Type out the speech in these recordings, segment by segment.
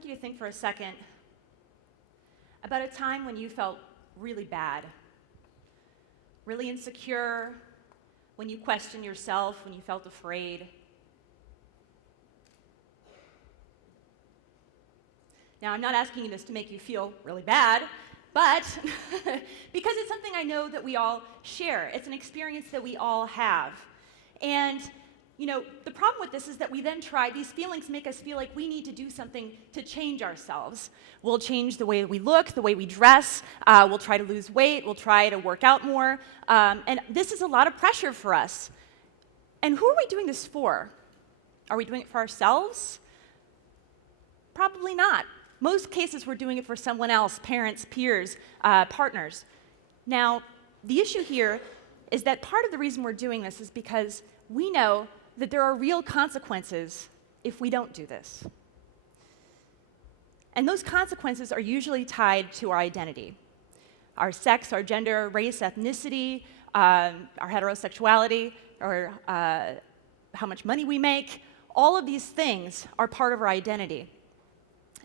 like you to think for a second about a time when you felt really bad, really insecure, when you questioned yourself, when you felt afraid. Now, I'm not asking you this to make you feel really bad, but because it's something I know that we all share. It's an experience that we all have. And the problem with this is that we then these feelings make us feel like we need to do something to change ourselves. We'll change the way we look, the way we dress, we'll try to lose weight, we'll try to work out more, and this is a lot of pressure for us. And who are we doing this for? Are we doing it for ourselves? Probably not. Most cases we're doing it for someone else, parents, peers, partners. Now, the issue here is that part of the reason we're doing this is because we know that there are real consequences if we don't do this. And those consequences are usually tied to our identity. Our sex, our gender, race, ethnicity, our heterosexuality, or how much money we make. All of these things are part of our identity.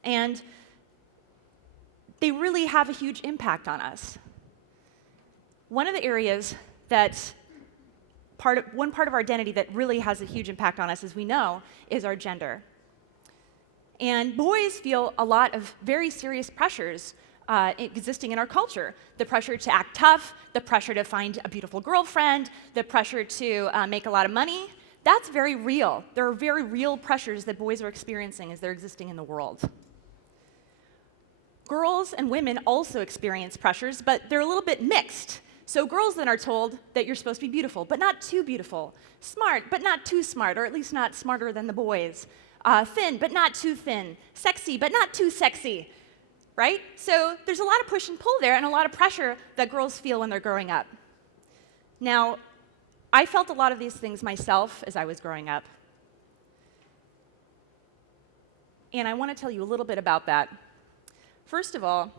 And they really have a huge impact on us. One of the areas one part of our identity that really has a huge impact on us, as we know, is our gender. And boys feel a lot of very serious pressures existing in our culture. The pressure to act tough, the pressure to find a beautiful girlfriend, the pressure to make a lot of money. That's very real. There are very real pressures that boys are experiencing as they're existing in the world. Girls and women also experience pressures, but they're a little bit mixed. So girls then are told that you're supposed to be beautiful, but not too beautiful. Smart, but not too smart, or at least not smarter than the boys. Thin, but not too thin. Sexy, but not too sexy. Right? So there's a lot of push and pull there and a lot of pressure that girls feel when they're growing up. Now, I felt a lot of these things myself as I was growing up. And I want to tell you a little bit about that. First of all,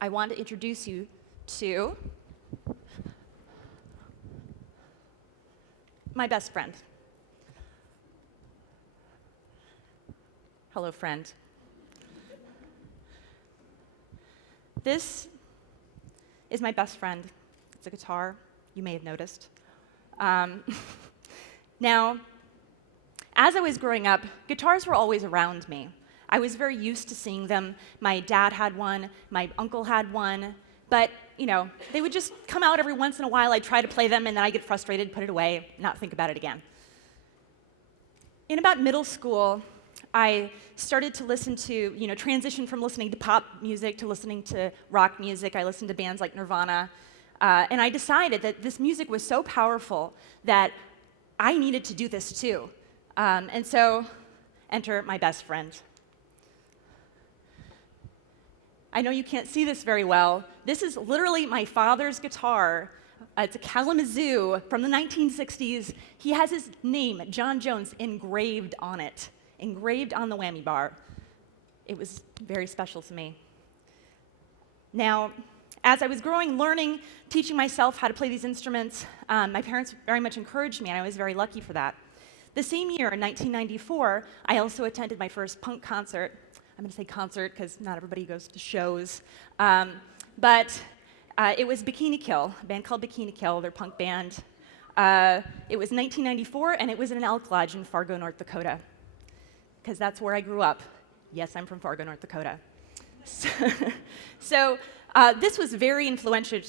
I want to introduce you to my best friend. Hello, friend. This is my best friend. It's a guitar, you may have noticed. Now, as I was growing up, guitars were always around me. I was very used to seeing them. My dad had one, my uncle had one, but they would just come out every once in a while. I'd try to play them, and then I'd get frustrated, put it away, not think about it again. In about middle school, I started to listen to, transition from listening to pop music to listening to rock music. I listened to bands like Nirvana, and I decided that this music was so powerful that I needed to do this too. And so, enter my best friend. I know you can't see this very well. This is literally my father's guitar. It's a Kalamazoo from the 1960s. He has his name, John Jones, engraved on it, engraved on the whammy bar. It was very special to me. Now, as I was growing, learning, teaching myself how to play these instruments, my parents very much encouraged me, and I was very lucky for that. The same year, in 1994, I also attended my first punk concert. I'm going to say concert because not everybody goes to shows. But it was Bikini Kill, a band called Bikini Kill, their punk band. It was 1994, and it was in an elk lodge in Fargo, North Dakota, because that's where I grew up. Yes, I'm from Fargo, North Dakota. So this was very influential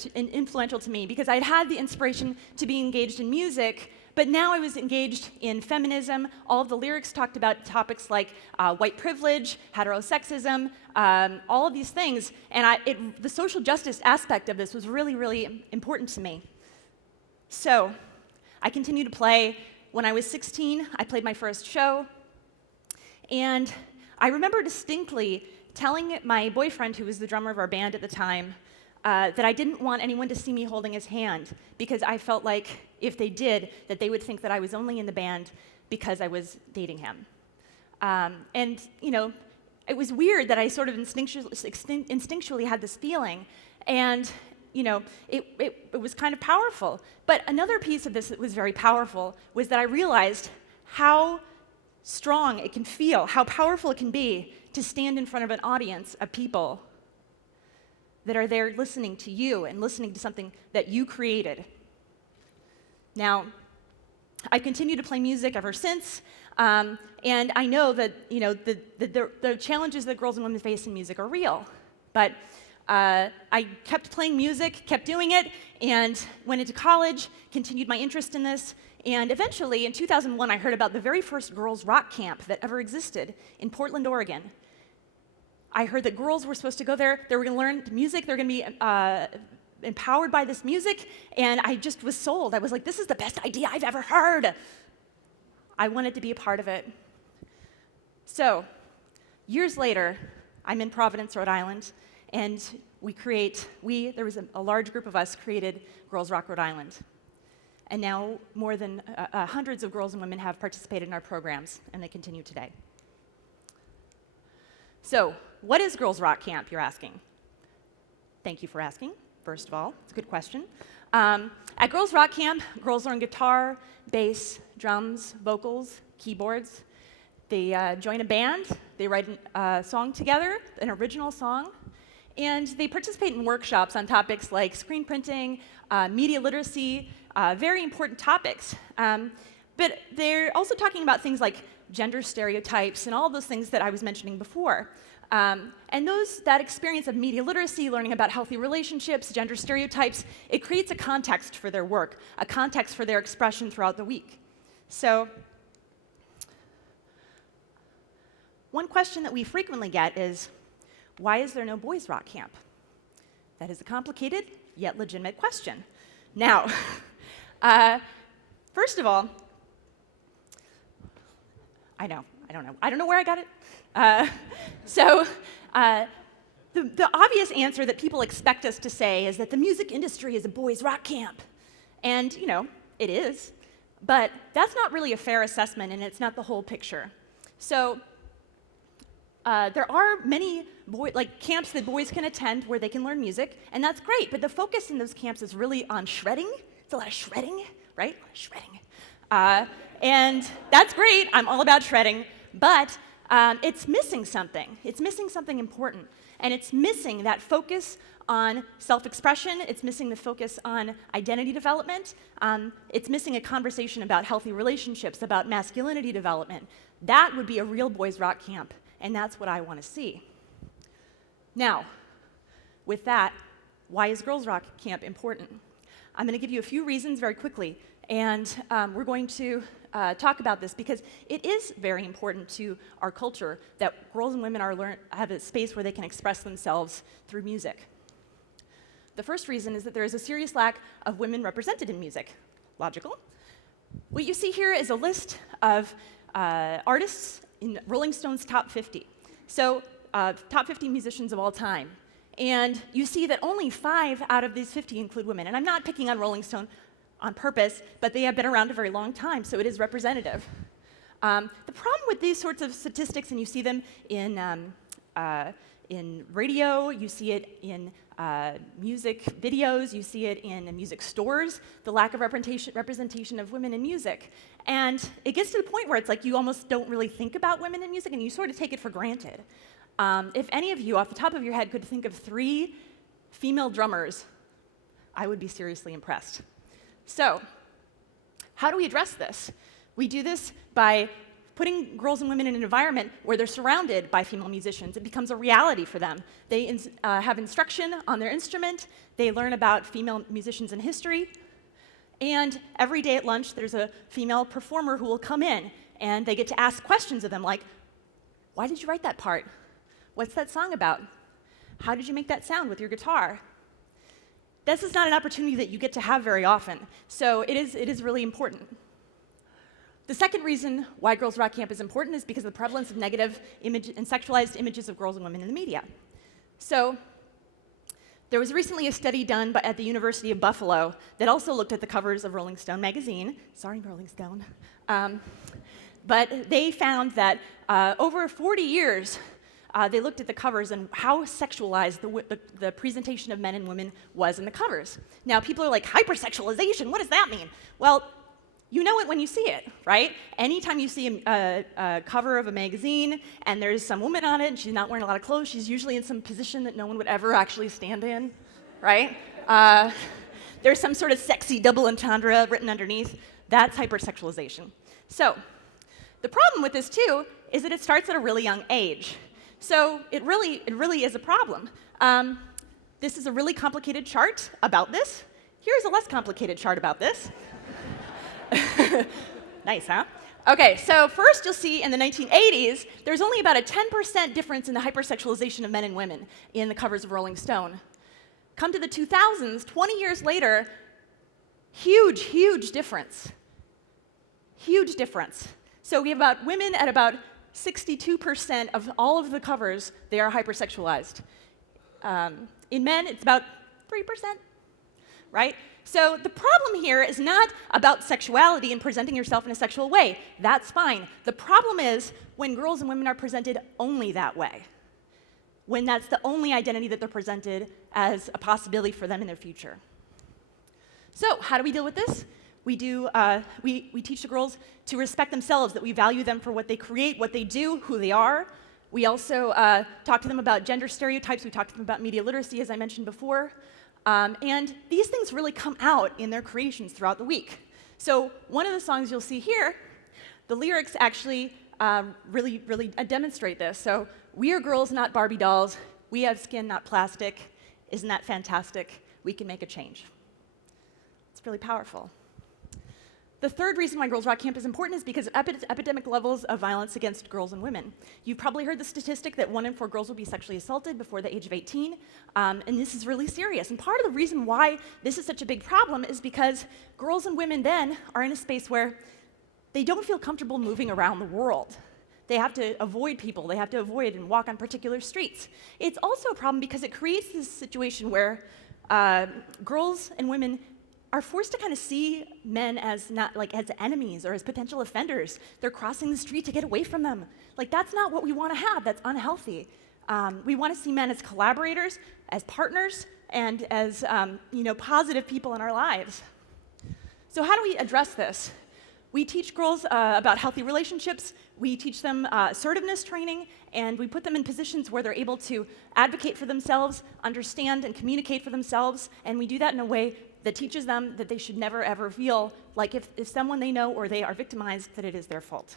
to me because I'd had the inspiration to be engaged in music, but now I was engaged in feminism. All of the lyrics talked about topics like white privilege, heterosexism, all of these things, and the social justice aspect of this was really, really important to me. So I continued to play. When I was 16, I played my first show, and I remember distinctly telling my boyfriend, who was the drummer of our band at the time, that I didn't want anyone to see me holding his hand because I felt like if they did, that they would think that I was only in the band because I was dating him. And it was weird that I sort of instinctually had this feeling, and it was kind of powerful. But another piece of this that was very powerful was that I realized how strong it can feel, how powerful it can be to stand in front of an audience of people that are there listening to you and listening to something that you created. Now, I've continued to play music ever since, and I know that the challenges that girls and women face in music are real. But I kept playing music, kept doing it, and went into college, continued my interest in this, and eventually, in 2001, I heard about the very first girls' rock camp that ever existed in Portland, Oregon. I heard that girls were supposed to go there, they were going to learn music, they were going to be empowered by this music, and I just was sold. I was like, this is the best idea I've ever heard. I wanted to be a part of it. So, years later, I'm in Providence, Rhode Island, and there was a large group of us created Girls Rock Rhode Island. And now more than hundreds of girls and women have participated in our programs, and they continue today. So, what is Girls Rock Camp, you're asking? Thank you for asking, first of all. It's a good question. At Girls Rock Camp, girls learn guitar, bass, drums, vocals, keyboards. They join a band, they write a song together, an original song, and they participate in workshops on topics like screen printing, media literacy, very important topics. But they're also talking about things like gender stereotypes and all those things that I was mentioning before. And that experience of media literacy, learning about healthy relationships, gender stereotypes, it creates a context for their work, a context for their expression throughout the week. So, one question that we frequently get is, why is there no boys' rock camp? That is a complicated yet legitimate question. Now, first of all, I don't know where I got it. The obvious answer that people expect us to say is that the music industry is a boys' rock camp. And, it is. But that's not really a fair assessment, and it's not the whole picture. So, there are many camps that boys can attend where they can learn music, and that's great, but the focus in those camps is really on shredding. It's a lot of shredding, right? A lot of shredding. And that's great, I'm all about shredding, but it's missing something. It's missing something important, and it's missing that focus on self-expression, it's missing the focus on identity development, it's missing a conversation about healthy relationships, about masculinity development. That would be a real boys' rock camp. And that's what I want to see. Now, with that, why is Girls Rock Camp important? I'm going to give you a few reasons very quickly, and we're going to talk about this because it is very important to our culture that girls and women have a space where they can express themselves through music. The first reason is that there is a serious lack of women represented in music. Logical. What you see here is a list of artists in Rolling Stone's top 50. So, top 50 musicians of all time. And you see that only 5 out of these 50 include women. And I'm not picking on Rolling Stone on purpose, but they have been around a very long time, so it is representative. The problem with these sorts of statistics, and you see them in radio, you see it in music videos, you see it in music stores, the lack of representation of women in music. And it gets to the point where it's like you almost don't really think about women in music and you sort of take it for granted. If any of you, off the top of your head, could think of 3 female drummers, I would be seriously impressed. So, how do we address this? We do this by putting girls and women in an environment where they're surrounded by female musicians. It becomes a reality for them. They have instruction on their instrument, they learn about female musicians in history, and every day at lunch there's a female performer who will come in, and they get to ask questions of them like, why did you write that part? What's that song about? How did you make that sound with your guitar? This is not an opportunity that you get to have very often, so it is really important. The second reason why Girls Rock Camp is important is because of the prevalence of negative image and sexualized images of girls and women in the media. So, there was recently a study done at the University of Buffalo that also looked at the covers of Rolling Stone magazine. Sorry, Rolling Stone. But they found that over 40 years, they looked at the covers and how sexualized the presentation of men and women was in the covers. Now, people are like, hyper-sexualization, what does that mean? Well, You know it when you see it, right? Anytime you see a cover of a magazine and there's some woman on it and she's not wearing a lot of clothes, she's usually in some position that no one would ever actually stand in, right? There's some sort of sexy double entendre written underneath. That's hypersexualization. So the problem with this, too, is that it starts at a really young age. So it really is a problem. This is a really complicated chart about this. Here's a less complicated chart about this. Nice, huh? Okay, so first you'll see in the 1980s, there's only about a 10% difference in the hypersexualization of men and women in the covers of Rolling Stone. Come to the 2000s, 20 years later, huge difference. Huge difference. So we have about women at about 62% of all of the covers, they are hypersexualized. In men, it's about 3%, right? So the problem here is not about sexuality and presenting yourself in a sexual way. That's fine. The problem is when girls and women are presented only that way, when that's the only identity that they're presented as a possibility for them in their future. So how do we deal with this? We teach the girls to respect themselves, that we value them for what they create, what they do, who they are. We also talk to them about gender stereotypes. We talk to them about media literacy, as I mentioned before. And these things really come out in their creations throughout the week. So one of the songs you'll see here, the lyrics actually really demonstrate this. So we are girls, not Barbie dolls. We have skin, not plastic. Isn't that fantastic? We can make a change. It's really powerful. The third reason why Girls Rock Camp is important is because of epidemic levels of violence against girls and women. You've probably heard the statistic that 1 in 4 girls will be sexually assaulted before the age of 18, and this is really serious. And part of the reason why this is such a big problem is because girls and women then are in a space where they don't feel comfortable moving around the world. They have to avoid people. They have to avoid and walk on particular streets. It's also a problem because it creates this situation where girls and women are forced to kind of see men as not like as enemies or as potential offenders. They're crossing the street to get away from them. Like that's not what we want to have. That's unhealthy. We want to see men as collaborators, as partners, and as positive people in our lives. So how do we address this? We teach girls about healthy relationships. We teach them assertiveness training, and we put them in positions where they're able to advocate for themselves, understand and communicate for themselves, and we do that in a way that teaches them that they should never, ever feel like if someone they know or they are victimized, that it is their fault.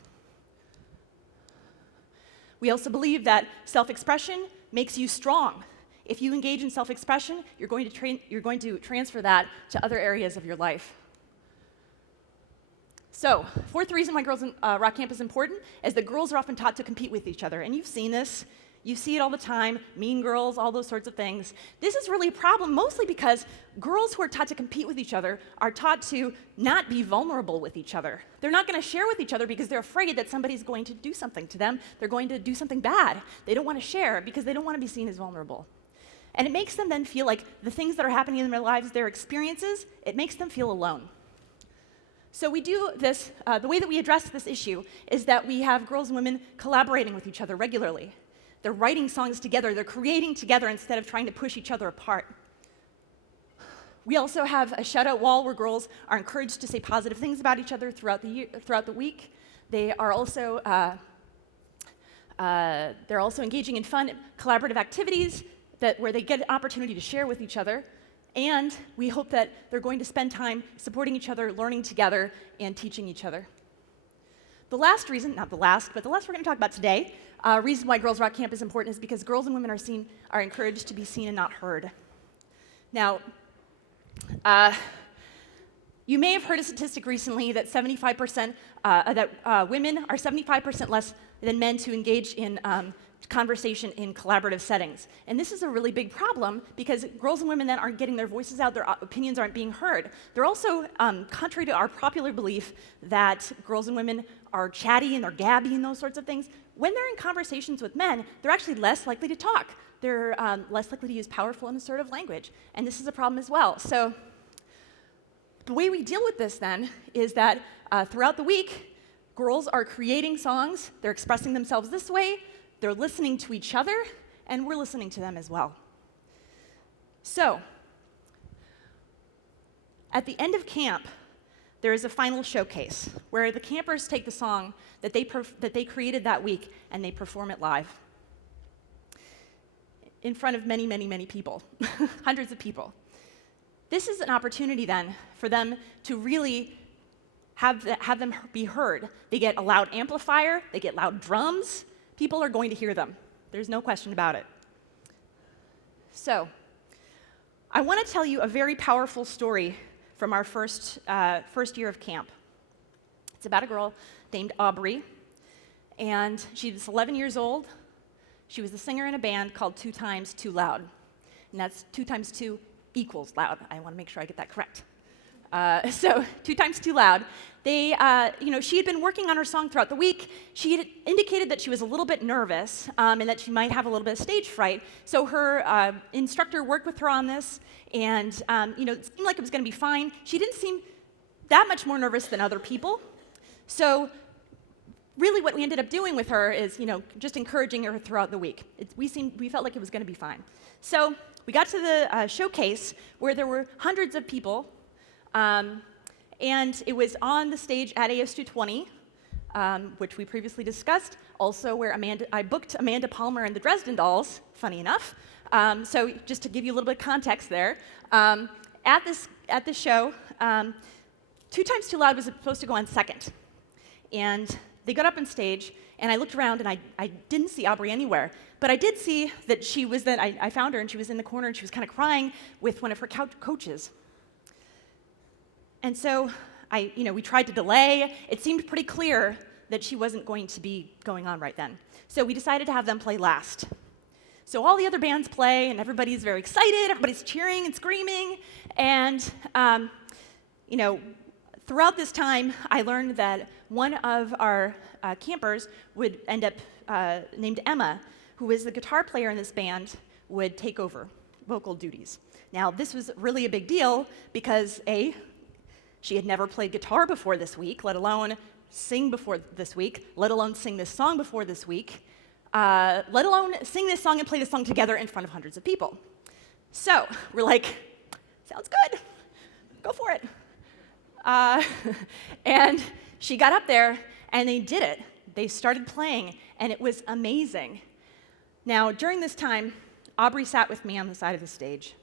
We also believe that self-expression makes you strong. If you engage in self-expression, you're going to transfer that to other areas of your life. So, fourth reason why Girls Rock Camp is important is that girls are often taught to compete with each other. And you've seen this. You see it all the time, mean girls, all those sorts of things. This is really a problem, mostly because girls who are taught to compete with each other are taught to not be vulnerable with each other. They're not going to share with each other because they're afraid that somebody's going to do something to them. They're going to do something bad. They don't want to share because they don't want to be seen as vulnerable. And it makes them then feel like the things that are happening in their lives, their experiences, it makes them feel alone. So we do this, the way that we address this issue is that we have girls and women collaborating with each other regularly. They're writing songs together, they're creating together instead of trying to push each other apart. We also have a shout-out wall where girls are encouraged to say positive things about each other throughout the week. They are also engaging in fun, collaborative activities where they get an opportunity to share with each other. And we hope that they're going to spend time supporting each other, learning together, and teaching each other. The last reason, not the last, but the last we're going to talk about today, reason why Girls Rock Camp is important is because girls and women are encouraged to be seen and not heard. Now, you may have heard a statistic recently that 75% women are 75% less than men to engage in conversation in collaborative settings. And this is a really big problem because girls and women then aren't getting their voices out, their opinions aren't being heard. They're also, contrary to our popular belief that girls and women are chatty and they're gabby and those sorts of things, when they're in conversations with men, they're actually less likely to talk. They're less likely to use powerful and assertive language. And this is a problem as well. So the way we deal with this then is that throughout the week, girls are creating songs, they're expressing themselves this way, they're listening to each other, and we're listening to them as well. So, at the end of camp, there is a final showcase where the campers take the song that they created that week and they perform it live in front of many, many, many people, hundreds of people. This is an opportunity then for them to really have them be heard. They get a loud amplifier, they get loud drums. People are going to hear them. There's no question about it. So, I want to tell you a very powerful story from our first year of camp. It's about a girl named Aubrey, and she's 11 years old. She was the singer in a band called 2 Times Too Loud, and that's 2 times 2 equals loud. I want to make sure I get that correct. So 2 Times Too Loud. She had been working on her song throughout the week. She had indicated that she was a little bit nervous and that she might have a little bit of stage fright. So her instructor worked with her on this, and it seemed like it was going to be fine. She didn't seem that much more nervous than other people. So really what we ended up doing with her is, just encouraging her throughout the week. We felt like it was going to be fine. So we got to the showcase where there were hundreds of people, and it was on the stage at AS220, which we previously discussed, also where I booked Amanda Palmer and the Dresden Dolls, funny enough. So just to give you a little bit of context there, at this show, 2 Times Too Loud was supposed to go on second. And they got up on stage, and I looked around, and I didn't see Aubrey anywhere. But I did see that I found her, and she was in the corner, and she was kind of crying with one of her coaches. And so we tried to delay. It seemed pretty clear that she wasn't going to be going on right then. So we decided to have them play last. So all the other bands play, and everybody's very excited. Everybody's cheering and screaming. And, throughout this time, I learned that one of our campers would end up, named Emma, who is the guitar player in this band, would take over vocal duties. Now, this was really a big deal because, A, she had never played guitar before this week, let alone sing before this week, let alone sing this song before this week, let alone sing this song and play this song together in front of hundreds of people. So we're like, sounds good, go for it. And she got up there, and they did it. They started playing, and it was amazing. Now, during this time, Aubrey sat with me on the side of the stage.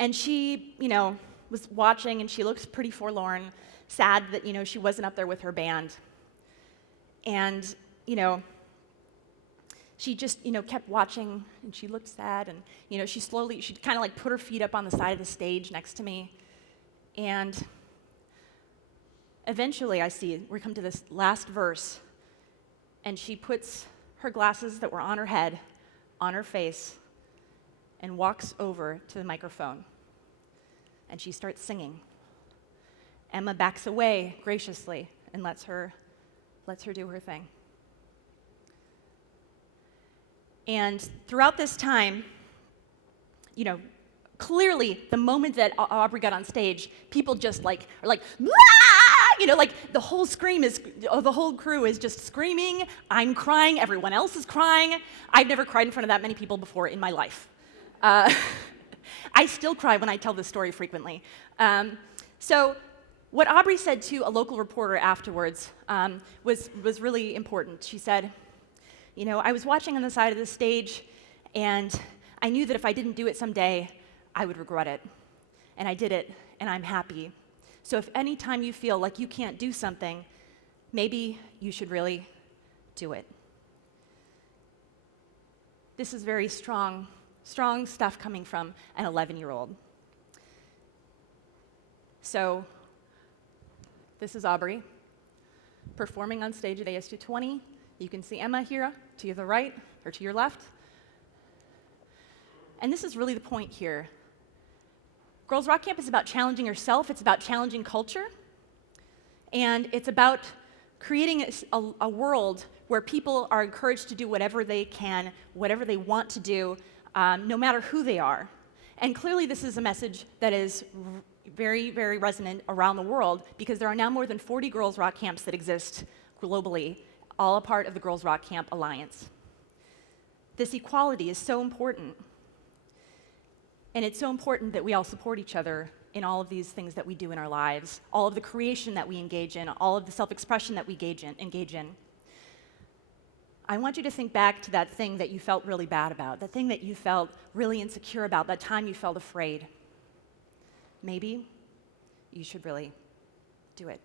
And she, was watching, and she looked pretty forlorn, sad that, she wasn't up there with her band. And, she just, kept watching, and she looked sad, and, she kind of like put her feet up on the side of the stage next to me. And eventually we come to this last verse, and she puts her glasses that were on her head, on her face, and walks over to the microphone. And she starts singing. Emma backs away graciously and lets her do her thing. And throughout this time, clearly, the moment that Aubrey got on stage, people just are like, "Ah!" The whole crew is just screaming. I'm crying. Everyone else is crying. I've never cried in front of that many people before in my life. I still cry when I tell this story frequently. So, what Aubrey said to a local reporter afterwards was really important. She said, I was watching on the side of the stage, and I knew that if I didn't do it someday, I would regret it. And I did it, and I'm happy. So if any time you feel like you can't do something, maybe you should really do it. This is very strong stuff coming from an 11-year-old. So this is Aubrey performing on stage at AS220. You can see Emma here to your right or to your left. And this is really the point here. Girls Rock Camp is about challenging yourself. It's about challenging culture. And it's about creating a world where people are encouraged to do whatever they can, whatever they want to do, no matter who they are. And clearly this is a message that is very, very resonant around the world because there are now more than 40 Girls Rock Camps that exist globally, all a part of the Girls Rock Camp Alliance. This equality is so important. And it's so important that we all support each other in all of these things that we do in our lives, all of the creation that we engage in, all of the self-expression that we engage in. I want you to think back to that thing that you felt really bad about, that thing that you felt really insecure about, that time you felt afraid. Maybe you should really do it.